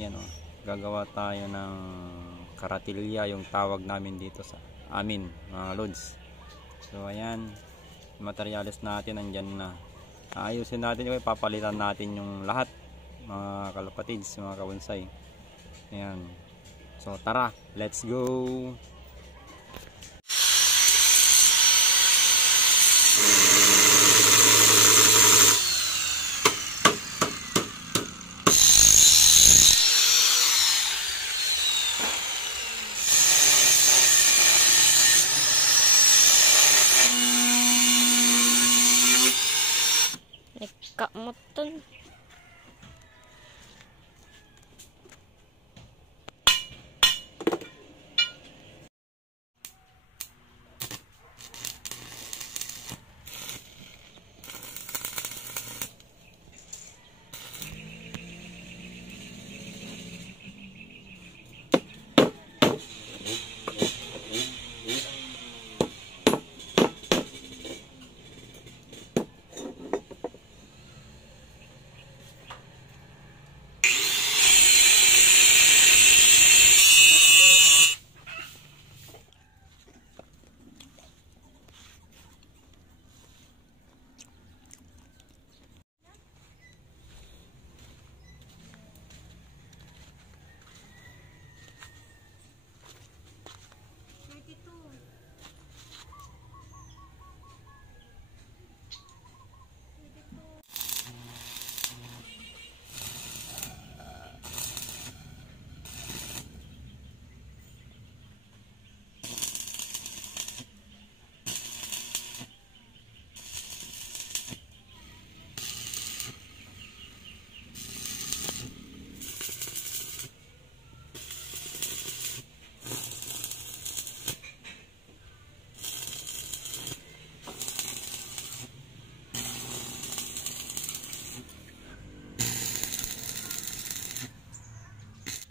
Yan o, gagawa tayo ng karatilya, yung tawag namin dito sa amin mga lods. So ayan, materials natin andyan na. Ayusin natin yung papalitan natin yung lahat mga kalapatids, mga kabonsay. Ayan, so tara, let's go. Nagkamuton.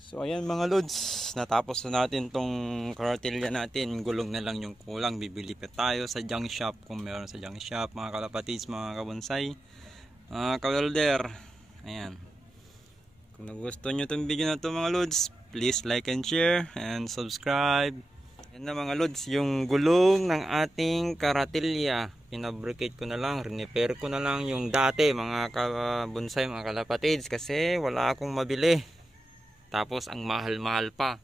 So ayan mga lods, natapos na natin tong karatilya natin. Gulong na lang yung kulang, bibili pa tayo sa junk shop kung meron sa junk shop mga kalapatids, mga kabonsay, mga ka-welder. Ayan, kung nagustuhan nyo itong video na to mga lods, please like and share and subscribe. Yan na mga lods, yung gulong ng ating karatilya, pinabricate ko na lang, repair ko na lang yung dati mga kabonsay, mga kalapatids, kasi wala akong mabili. Tapos ang mahal-mahal pa.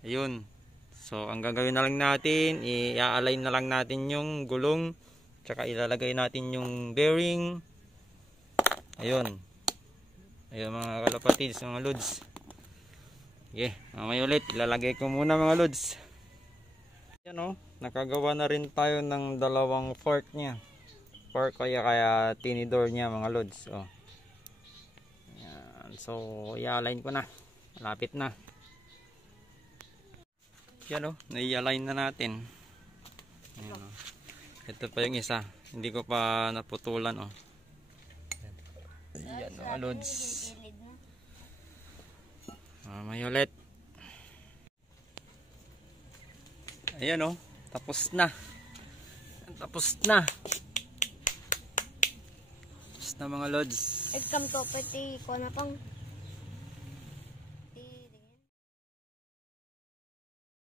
Ayun. So ang gagawin na lang natin, i-align na lang natin yung gulong, tsaka ilalagay natin yung bearing. Ayun. Ayun mga kalapatids, mga lods. Okay, mamaya ulit ilalagay ko muna mga lods. Ayan o, nakagawa na rin tayo ng dalawang fork niya. Fork kaya tinidor niya mga lods. Oh. So i-align ko na, malapit na. Yan o, nai-align na natin. Ayan, o. Ito pa yung isa, hindi ko pa naputulan o. Ayan o lods. May ulit. Ayan o, tapos na. Tapos na. Tapos na mga lods. Come to pati ko na pang